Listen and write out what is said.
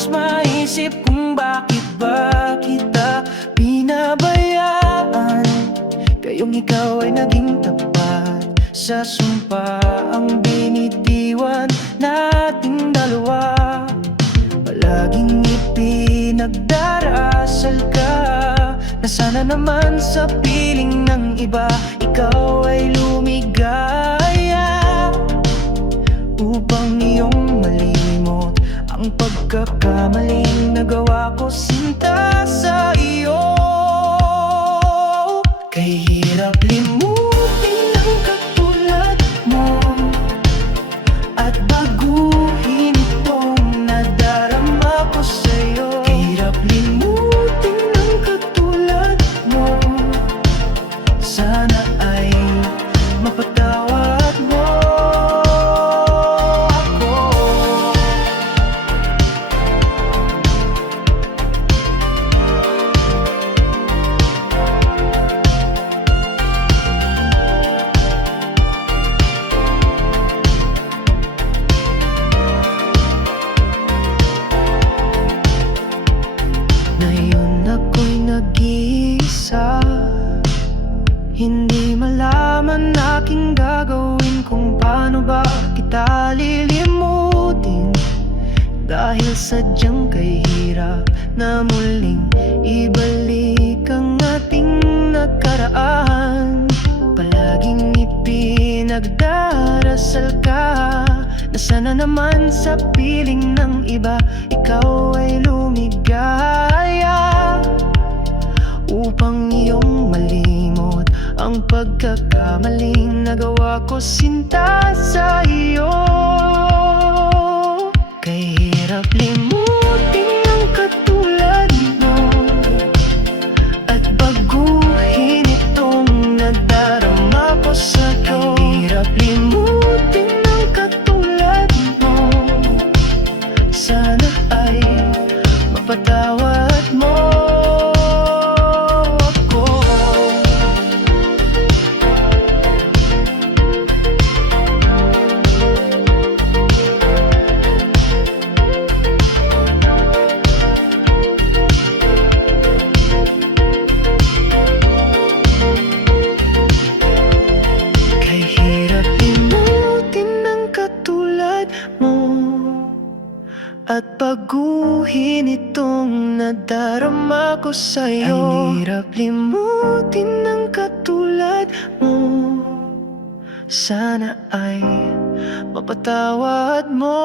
Matapos maisip kung bakit ba kita pinabayaan, gayong ikaw ay naging tapat sa sumpa ang binitiwan nating dalawa. Palaging ipinagdarasal ka na sana naman sa piling ng iba ikaw ay lumigaya, upang iyong malimot ang pagkakamaling nagawa ko sinta sa iyo. Kay hirap limutin ang katulad mo at baguhin itong nadarama ko sa'yo. Kay hirap limutin ang katulad mo, sana ay mapatawad mo ako. Ngayon ako'y nag-iisa, hindi malaman aking gagawin kung paano ba kita lilimutin. Dahil sadyang kay hirap na muling ibalik ang ating nakaraan. Palaging ipinagdarasal ka na sana naman sa piling ng iba ikaw ay lumigaya, upang iyong malimot ang pagkakamaling nagawa ko sinta sa iyo. Kay hirap limutin ang katulad mo at baguhin itong nadarama ko sa'yo. Kay hirap limutin ang katulad mo, sana ay mapatawad mo ako. Kay hirap limutin ang katulad mo at baguhin itong nadarama ko sa'yo. Ay hirap limutin ang katulad mo, sana ay mapatawad mo